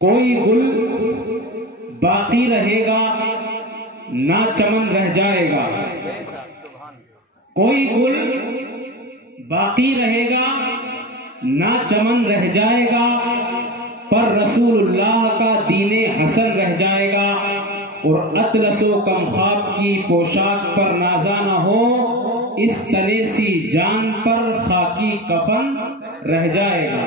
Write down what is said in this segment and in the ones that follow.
کوئی گل باقی رہے گا نہ چمن رہ جائے گا، کوئی گل باقی رہے گا نہ چمن رہ جائے گا، پر رسول اللہ کا دین حسن رہ جائے گا، اور اطلس و کم خواب کی پوشاک پر نازا نہ ہو، اس تنے سی جان پر خاکی کفن رہ جائے گا۔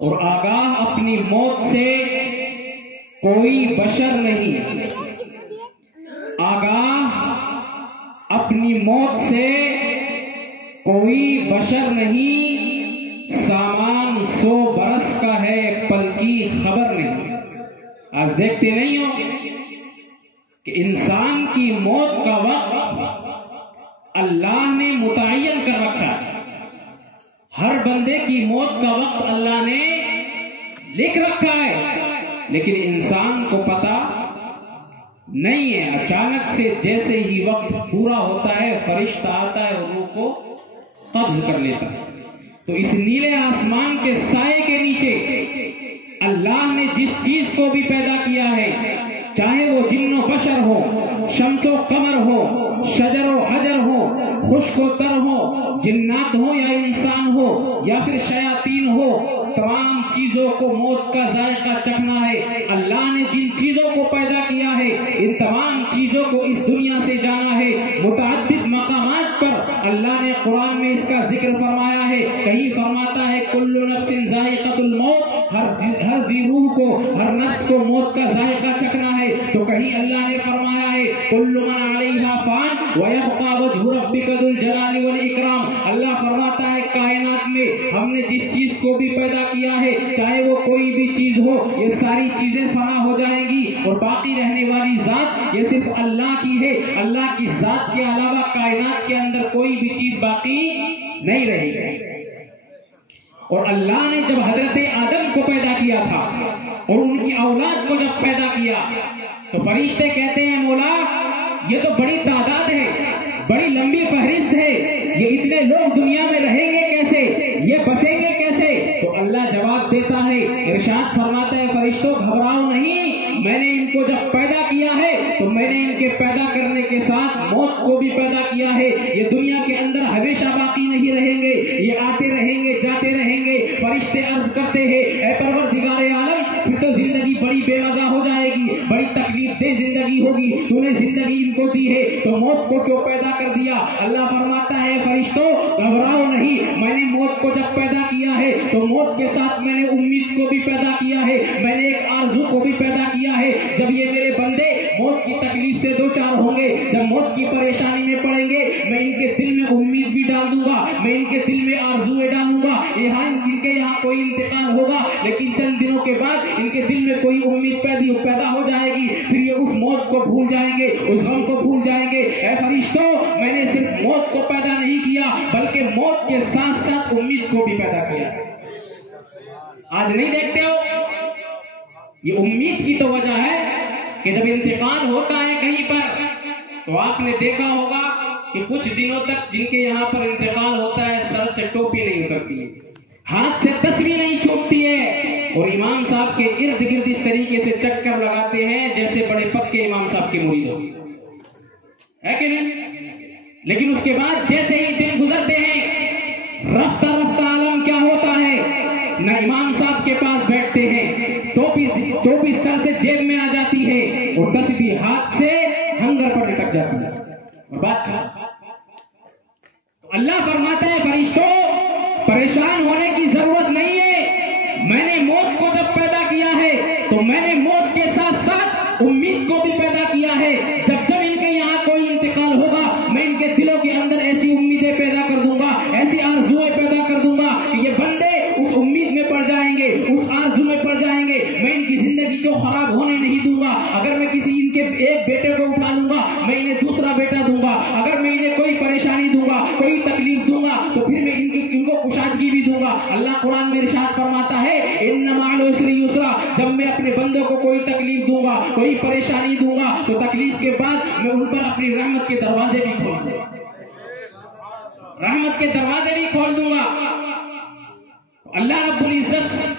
اور آگاہ اپنی موت سے کوئی بشر نہیں، آگاہ اپنی موت سے کوئی بشر نہیں، سامان 100 برس کا ہے پل کی خبر نہیں۔ آج دیکھتے نہیں ہو کہ انسان کی موت کا وقت اللہ نے متعین کر رکھا ہے، ہر بندے کی موت کا وقت اللہ نے لکھ رکھا ہے، لیکن انسان کو پتا نہیں ہے۔ اچانک سے جیسے ہی وقت پورا ہوتا ہے فرشتہ آتا ہے اور روح کو قبض کر لیتا ہے۔ تو اس نیلے آسمان کے سائے کے نیچے اللہ نے جس چیز کو بھی پیدا کیا ہے، چاہے وہ جن و بشر ہو، شمس و قمر ہو، شجر و حجر ہو، خشک و تر ہو، جنات ہو یا انسان ہو یا پھر شیاطین ہو، تمام چیزوں کو موت کا ذائقہ چکھنا ہے۔ اللہ نے جن چیزوں کو پیدا کیا ہے ان تمام چیزوں کو اس دنیا سے جانا ہے۔ متعدد مقامات پر اللہ نے قرآن میں اس کا ذکر فرمایا ہے، کہیں فرماتا ہے کل نفس ذائقۃ الموت، ہر ذی روح کو، ہر نفس کو موت کا ذائقہ چکھنا ہے۔ تو کہیں اللہ نے فرمایا ہے کل من علیہا فان ویبقى وجہ ربک ذو الجلال والاکرام۔ اللہ فرماتا ہے کائنات میں ہم نے جس چیز کو بھی پیدا کیا ہے، چاہے وہ کوئی بھی چیز ہو، یہ ساری چیزیں فنا ہو جائیں گی، اور باقی رہنے والی ذات یہ صرف اللہ کی ہے۔ اللہ کی ذات کے علاوہ کائنات کے اندر کوئی بھی چیز باقی نہیں رہے گی۔ اور اللہ نے جب حضرت آدم کو پیدا کیا تھا اور ان کی اولاد کو جب پیدا کیا تو فرشتے کہتے ہیں مولا یہ تو بڑی تعداد ہے، بڑی لمبی فہرست ہے، یہ اتنے لوگ دنیا میں رہیں گے کیسے، یہ بسیں گے کیسے؟ تو اللہ جواب دیتا ہے، ارشاد فرماتا ہے فرشتوں گھبراؤ نہیں، میں نے ان کو جب پیدا کیا ہے تو میں نے ان کے پیدا کرنے کے ساتھ موت کو بھی پیدا کیا ہے۔ یہ دنیا کے اندر ہمیشہ باقی نہیں رہیں گے، یہ آتے رہیں گے جاتے رہیں گے۔ فرشتے عرض کرتے ہیں اے پروردگار عالم پھر تو زندگی بڑی بے مزہ ہو جائے گی، بڑی تکلیف دہ زندگی ہوگی، تو نے زندگی ان کو دی ہے تو موت کو کیوں پیدا کر دیا؟ اللہ فرماتا ہے فرشتوں گھبراؤ نہیں، میں نے موت کو جب پیدا کیا ہے تو موت کے ساتھ میں نے امید کو بھی پیدا کیا ہے، میں نے ایک آرزو کو بھی پیدا کیا ہے۔ جب یہ میرے بندے موت کی تکلیف سے دوچار ہوں گے، جب موت کی پریشانی میں پڑیں گے، میں ان کے دل میں امید بھی ڈال دوں گا، میں ان کے دل میں آرزویں ڈالوں گا۔ یہاں ان کے یہاں کوئی انتقال ہوگا لیکن چند دنوں کے بعد ان کے دل میں کوئی امید پیدا ہو جائے گی، پھر یہ اس موت کو بھول جائیں گے، اس غم کو بھول جائیں گے۔ اے فرشتوں میں نے صرف موت کو پیدا نہیں کیا بلکہ موت کے ساتھ ساتھ امید کو بھی پیدا کیا۔ آج نہیں دیکھتے ہو؟ یہ امید کی تو وجہ ہے کہ جب انتقال ہوتا ہے کہیں پر تو آپ نے دیکھا ہوگا کہ کچھ دنوں تک جن کے یہاں پر انتقال ہوتا ہے سر سے ٹوپی نہیں اترتی ہے، ہاتھ سے تسبیح نہیں چھوٹتی ہے، اور امام صاحب کے ارد گرد اس طریقے سے چکر لگاتے ہیں جیسے بڑے پکے امام صاحب کے مرید ہو، ہے کہ نہیں؟ لیکن اس کے بعد جیسے ہی دن گزرتے ہیں رفتہ رفتہ عالم کیا ہوتا ہے، نہ امام صاحب کے پاس بیٹھتے ہیں، ٹوپی سر سے جیب میں آ جاتی ہے اور تسبیح ہاتھ سے ہنگر پر لٹک جاتی ہے، اور بات کھا۔ اللہ فرماتا ہے فرشتوں پریشان ہونے کی ضرورت نہیں ہے، میں نے موت کو جب پیدا کیا ہے تو میں نے موت کے ساتھ ساتھ امید کو بھی پیدا کیا ہے۔ جب ان کے یہاں کوئی انتقال ہوگا میں ان کے دلوں کے اندر ایسی امیدیں پیدا کر دوں گا، ایسی آرزویں پیدا کر دوں گا کہ یہ بندے اس امید میں پڑ جائیں گے، اس آرزو میں پڑ جائیں گے، میں ان کی زندگی کو خراب ہونے نہیں دوں گا۔ اگر میں کسی ان کے ایک بیٹے کو اٹھا لوں گا میں انہیں دوسرا بیٹا دوں گا، اگر میں انہیں کوئی پریشانی دوں گا، کوئی تکلیف دوں گا تو پھر میں ان کو کشادگی بھی دوں گا۔ اللہ قرآن میں ارشاد فرماتا ہے ان مع العسر یسرا، جب میں اپنے بندوں کو کوئی تکلیف دوں گا، کوئی پریشانی دوں گا تو تکلیف کے بعد میں ان پر اپنی رحمت کے دروازے بھی کھول دوں گا، رحمت کے دروازے بھی کھول دوں گا۔ اللہ رب العزت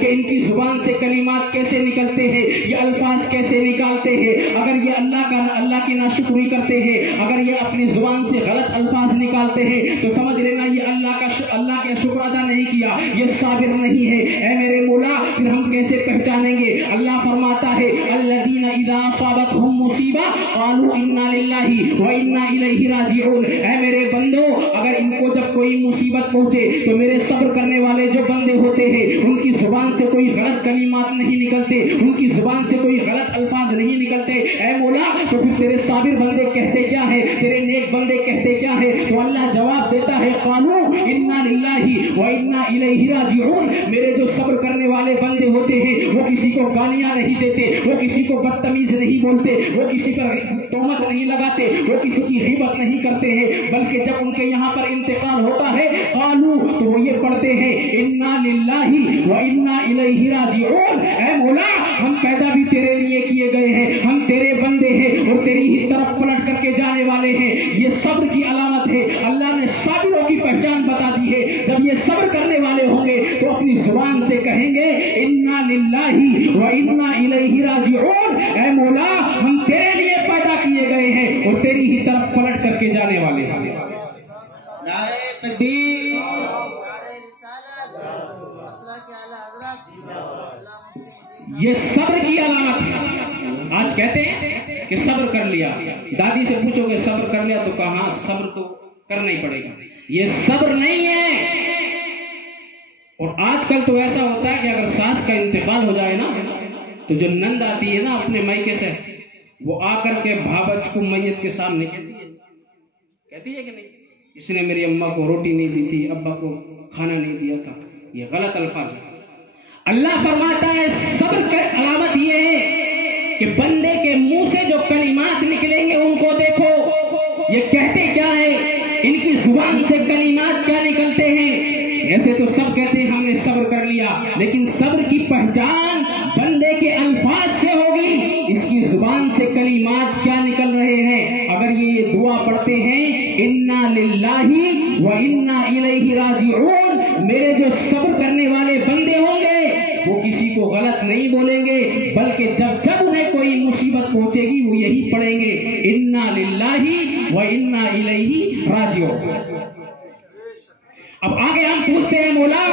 کہ ان کی زبان سے کلمات کیسے نکلتے ہیں، یہ الفاظ کیسے نکالتے ہیں. اگر یہ اللہ کی ناشکری کرتے ہیں، اگر یہ اپنی زبان سے غلط الفاظ نکالتے ہیں تو سمجھ لینا یہ اللہ کا شکر ادا نہیں کیا، یہ صابر نہیں ہے. اے میرے مولا پھر ہم کیسے پہچانیں گے؟ اللہ فرماتا ہے الذین اذا اصابتهم مصیبہ قالوا انا للہ و انا الیہ راجعون. اے میرے بندو اگر ان کو جب کوئی مصیبت پہنچے تو میرے صبر کرنے والے جو بندے ہوتے ہیں ان کی زبان سے کوئی غلط کلمات نہیں نکلتے، ان کی زبان سے کوئی غلط الفاظ نہیں نکلتے. اے مولا تو پھر تیرے صابر بندے کہتے کیا ہے، تیرے نیک بندے کہتے کیا ہے؟ تو اللہ جواب دیتا ہے قالوا انا للہ و انا الیہ راجعون. میرے جو صبر کرنے والے بندے ہوتے ہیں وہ کسی کو گالیاں نہیں دیتے، وہ کسی کو بدتمیز نہیں بولتے، وہ کسی پر تہمت نہیں لگاتے، وہ کسی کی غیبت نہیں کرتے ہیں، بلکہ جب ان کے یہاں پر انتقال ہوتا ہے قالوا تو وہ یہ پڑھتے ہیں انا للہ و انا الیہ راجعون. اے مولا ہم پیدا بھی تیرے لیے کیے گئے ہیں، ہم تیرے بندے ہیں اور تیری ہی طرف پلٹ کر کے جانے والے ہیں. یہ صبر کی علامت ہے. اللہ نے صابروں کی پہچان بتا دی ہے. جب یہ صبر کرنے والے ہوں گے تو اپنی زبان سے کہیں گے انا للہ و انا الیہ راجعون. اے مولا ہم تیرے لیے پیدا کیے گئے ہیں اور تیری ہی طرف پلٹ کر کے جانے والے ہیں. نعرہ تکبیر، نعرہ رسالت، مسئلہ کے اعلیٰ حضرت. یہ صبر کی علامت ہے. آج کہتے ہیں کہ صبر کر لیا، دادی سے پوچھو کہ صبر کر لیا تو کہاں، صبر تو کرنا ہی پڑے گا. یہ صبر نہیں ہے. اور آج کل تو ایسا ہوتا ہے کہ اگر ساس کا انتقال ہو جائے نا تو جو نند آتی ہے نا اپنے مائکے سے، وہ آ کر کے بھابچ کو میت کے سامنے کہتی ہے کہ نہیں اس نے میری اماں کو روٹی نہیں دی تھی، ابا کو کھانا نہیں دیا تھا. یہ غلط الفاظ ہے. اللہ فرماتا ہے صبر کی علامت یہ ہے کہ بندے کے منہ سے جو کلمات نکلیں گے ان کو دیکھو یہ کہتے کیا ہے، ان کی زبان سے کلمات کیا نکلتے ہیں. ایسے تو سب کہتے ہیں ہم نے صبر کر لیا، لیکن صبر کی پہچان بندے کے الفاظ سے ہوگی، اس کی زبان سے کلمات کیا نکل رہے ہیں. اگر یہ دعا پڑھتے ہیں انا للہ و انا الیہ راجعون، میرے جو صبر کرنے والے بندے ہوں گے وہ کسی کو غلط نہیں بولیں گے، بلکہ جب انہیں کوئی مصیبت پہنچے گی وہ یہی پڑھیں گے انا للہ و انا الیہ راجعون. اب آگے ہم پوچھتے ہیں مولا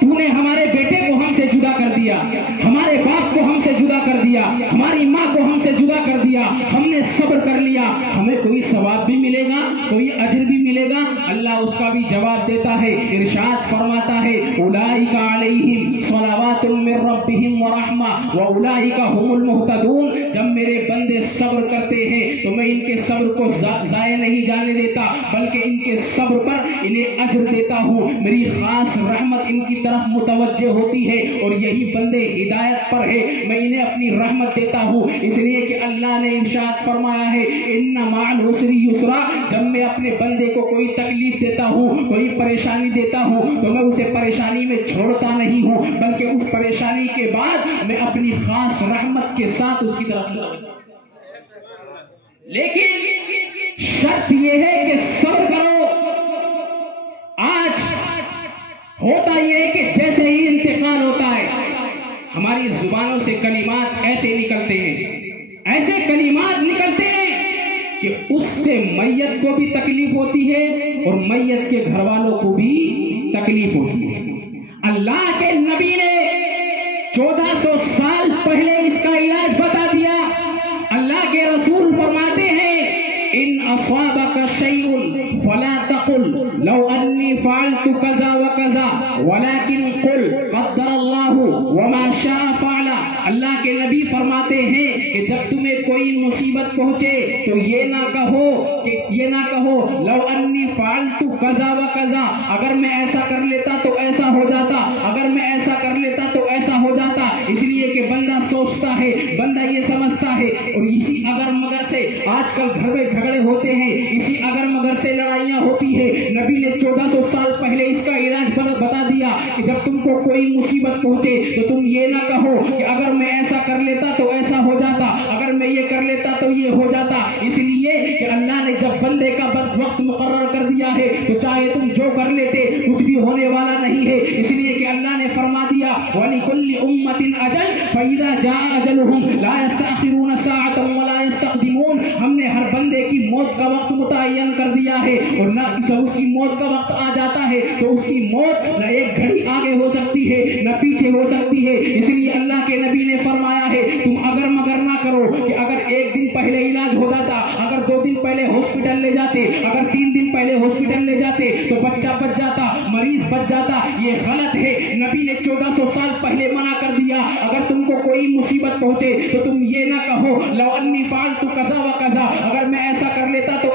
تو نے ہمارے بیٹے کو ہم سے جدا کر دیا، ہمارے باپ کو ہم سے جدا کر دیا، ہماری ماں کو ہم سے جدا کر دیا، ہم نے صبر کر لیا، ہمیں کوئی ثواب بھی ملے گا، کوئی اجر بھی ملے گا؟ اللہ اس کا بھی جواب دیتا ہے. ارشاد فرماتا ہے اولئک علیہم صلوات من ربہم ورحمہ واولئک هم المہتدون. جب میرے بندے صبر کرتے ہیں تو میں ان کے صبر کو ضائع نہیں جانے دیتا، بلکہ ان کے صبر پر انہیں اجر دیتا ہوں. میری خاص رحمت ان کی طرف متوجہ ہوتی ہے اور یہی بندے ہدایت پر ہے، میں انہیں اپنی رحمت دیتا ہوں. اس لیے کہ اللہ نے ارشاد فرمایا ہے ان مع العسر یسرا. جب میں اپنے بندے کو کوئی تکلیف دیتا ہوں، کوئی پریشانی دیتا ہوں تو میں اسے پریشانی میں چھوڑتا نہیں ہوں، بلکہ اس پریشانی کے بعد میں اپنی خاص رحمت کے ساتھ اس کی طرف متوجہ. لیکن شرط یہ ہے کہ صبر کرو. آج ہوتا یہ ہے کہ جیسے ہی انتقال ہوتا ہے ہماری زبانوں سے کلمات ایسے نکلتے ہیں، ایسے کلمات نکلتے ہیں کہ اس سے میت کو بھی تکلیف ہوتی ہے اور میت کے گھر والوں کو بھی تکلیف ہوتی ہے. اللہ کے نبی نے 1400 سال پہلے اس کا علاج بتا دیا. اللہ کے رسول فرماتے ہیں ان اصابک شیء فلا تقل لو انی فعلت کذا وکذا ولکن قل قدر اللہ وما شاء فعل. اللہ کے نبی فرماتے ہیں کہ جب تمہیں کوئی مصیبت پہنچے تو یہ نہ کہو لو انی فعلت کذا وکذا، اگر میں ایسا کر لیتا تو ایسا ہو جاتا، اگر میں ایسا کر لیتا تو ایسا ہو جاتا. اس لیے کہ بندہ سوچتا ہے، بندہ یہ سمجھتا ہے، اور اسی اگر مگر سے آج کل گھر میں جھگڑے ہوتے ہیں، اسی اگر مگر سے لڑائیاں ہوتی ہے. نبی نے 1400 سال پہلے اس کا علاج بتا دیا کہ جب تم کو کوئی مصیبت پہنچے تو تم یہ نہ کہو کہ اگر میں ایسا کر لیتا تو ایسا ہو جاتا، اگر میں یہ کر لیتا تو یہ ہو جاتا. اس لیے کہ اللہ نے جب بندے کا وقت مقرر کر دیا ہے تو چاہے تم جو کر لیتے کچھ بھی ہونے والا نہیں ہے. اس لیے کہ اللہ نے فرما دیا وَلِكُلِّ أُمَّةٍ أَجَلٌ فَإِذَا جَاءَ أَجَلُهُمْ لَا يَسْتَأْخِرُونَ سَاعَةً وَلَا يَسْتَقْدِمُونَ. ہم نے ہر بندے کی موت کا وقت متعین کر دیا ہے اور نہ جب اس کی موت کا وقت آ جاتا ہے تو اس کی موت نہ ایک گھڑی آگے ہو سکتی ہے نہ پیچھے ہو سکتی ہے. اس لیے اللہ کے نبی نے فرمایا ہے تم اگر مگر نہ کرو کہ اگر ایک دن پہلے علاج ہو جاتا, اگر 2 دن پہلے ہاسپٹل لے جاتے, اگر 3 دن پہلے ہاسپٹل لے جاتے تو بچہ بچ جاتا, مریض بچ جاتا. یہ غلط ہے. نبی نے 1400 سال پہلے منع کر دیا اگر تم کو کوئی مصیبت پہنچے تو تم یہ نہ کہو لو انی فعلت کذا و کذا, اگر میں ایسا کر لیتا تو